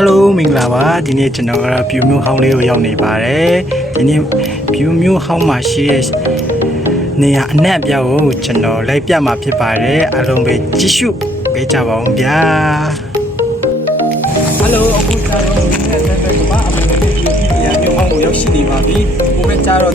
Hello မင်္ဂလာပါဒီနေ့ကျွန်တော်က view မျိုးဟောင်းလေးကိုရောက်နေပါတယ်ဒီနေ့ view မျိုးဟောင်းမှာရှိတဲ့နေရာအနှံ့အပြားကိုကျွန်တော်လိုက်ပြမှာဖြစ်ပါတယ်အားလုံးပဲကြည့်ရှုပေးကြပါဦးဗျာ Hello အခုကျတော့ဒီနေ့ဆက်ပဲကမအမေလေး view နေရာမျိုးဟောင်းကိုရောက်ရှိနေပါပြီကိုပဲကျတော့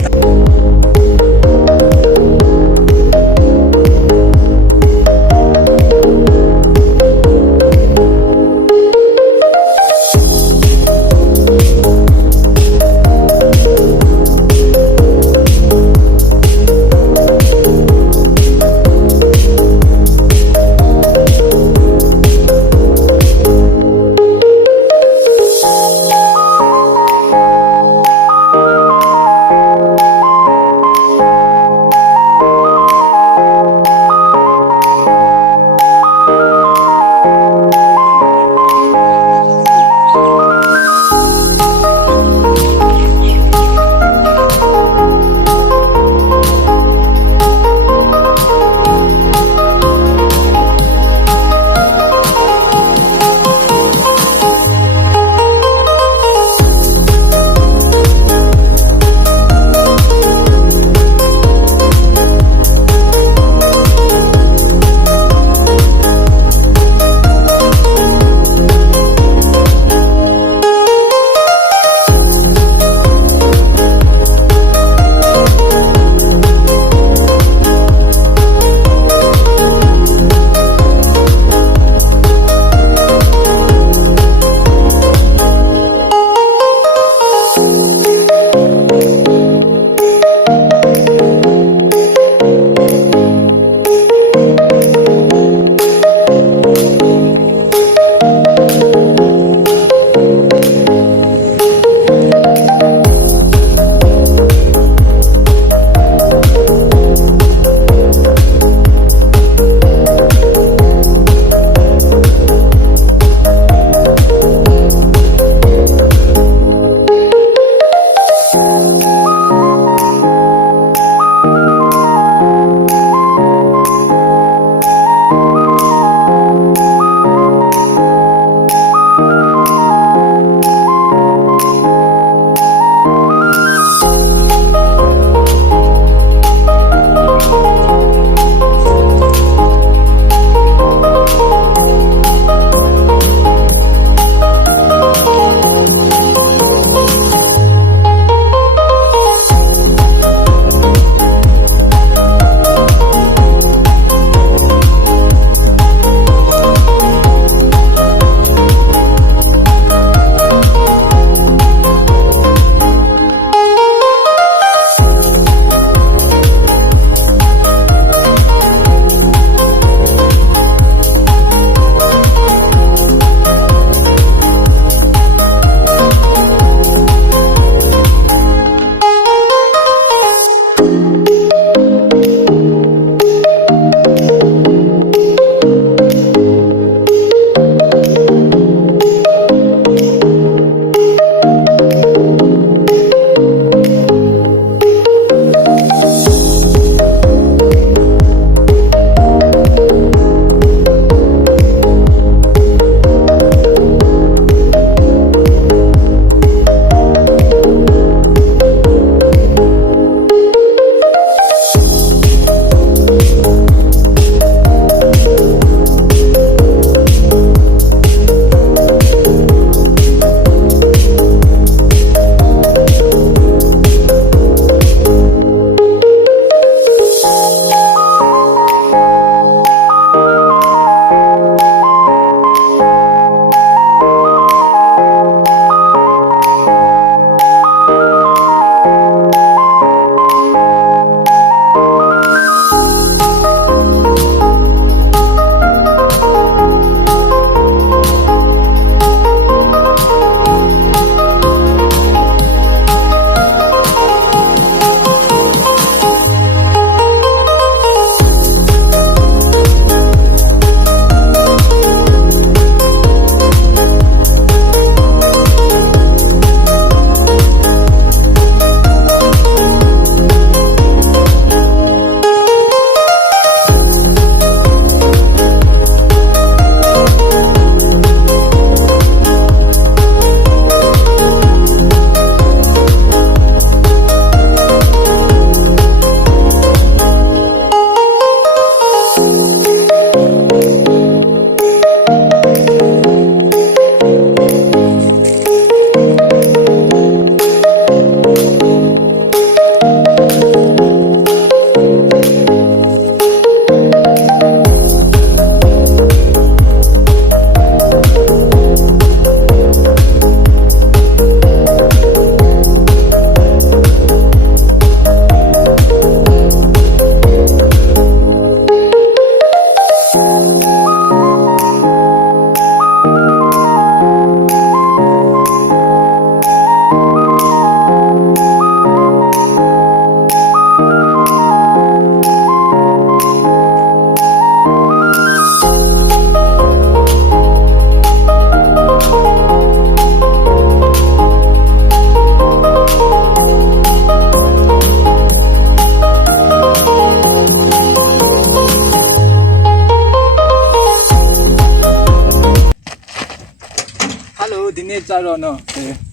Hello ဒီနေ့ကြတော့နော်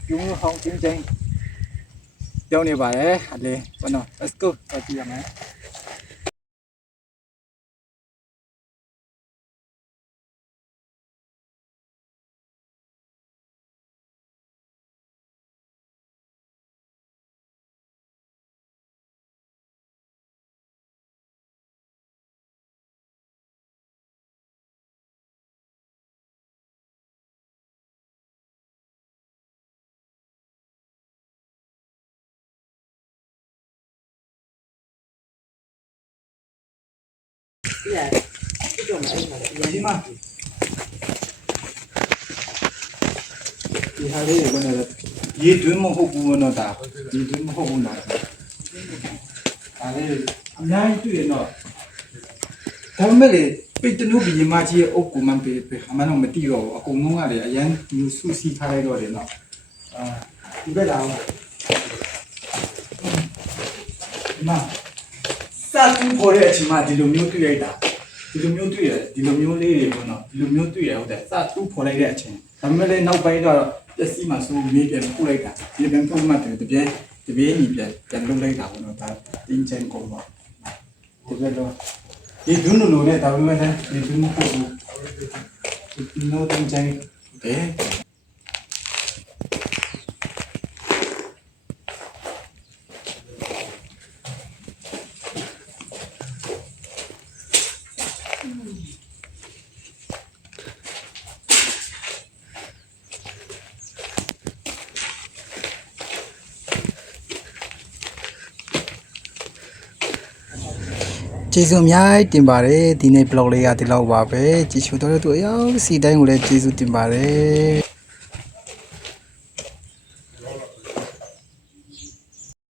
ပြုံးဟောင်းချင်းချင်းပြောင်းနေပါတယ်အလေဘောနော် let's go တော့ကြည့်ရမယ်ဒီမှာဒီဟာလေးကလည်းရေတွင်းမဟုတ်ဘူးနော်ဒါရေတွင်းမဟုတ်ဘူးနော်ဒါလေးအများကြီးတွေ့ရတော့ဒါပေမဲ့လေပိတ်တနုဘီမာကြီးရဲ့အုပ်ကူမှန်ပေအမှန်တော့မတိတော့ဘူးအကုန်လုံးကလေအရန်ဒီဆူစီထားလိုက်တော့တယ်နော်ဒီဘက်လာအောင်ဒီမှာစာတူပေါ်တဲ့အချိန်မှာဒီလိုမျိုးတွေ့လိုက်တာဒီလိုမျိုးတွေ့ရတယ်ဒီလိုမျိုးလေးတွေပေါ့နော်ဒီလိုမျိုးတွေ့ရဟုတ်တယ်စာတူပေါ်လိုက်တဲ့အချိန်ဒါပေမဲ့လည်းနောက်ပိုင်းတော့ပျက်စီးမှဆိုမေးပြန်ပို့လိုက်တာဒီပြန်ပို့မှတပြဲညီပြန်လုပ်လိုက်တာပေါ့နော်ဒါတင်းချင်ကုန်တော့ဒီဘက်တော့ဒီဒုနုလိုနဲ့ဒါပေမဲ့လည်းဒီဒုနုပို့ဘူးဒီနိုတင်းချင်တယ် ကျေးဇူးအများကြီးတင်ပါတယ်ဒီနေ့ blog လေးကဒီလောက်ပါပဲကြည့်ရှုတော့တဲ့သူအရောက်စီတိုင်းကိုလည်းကျေးဇူးတင်ပါတယ်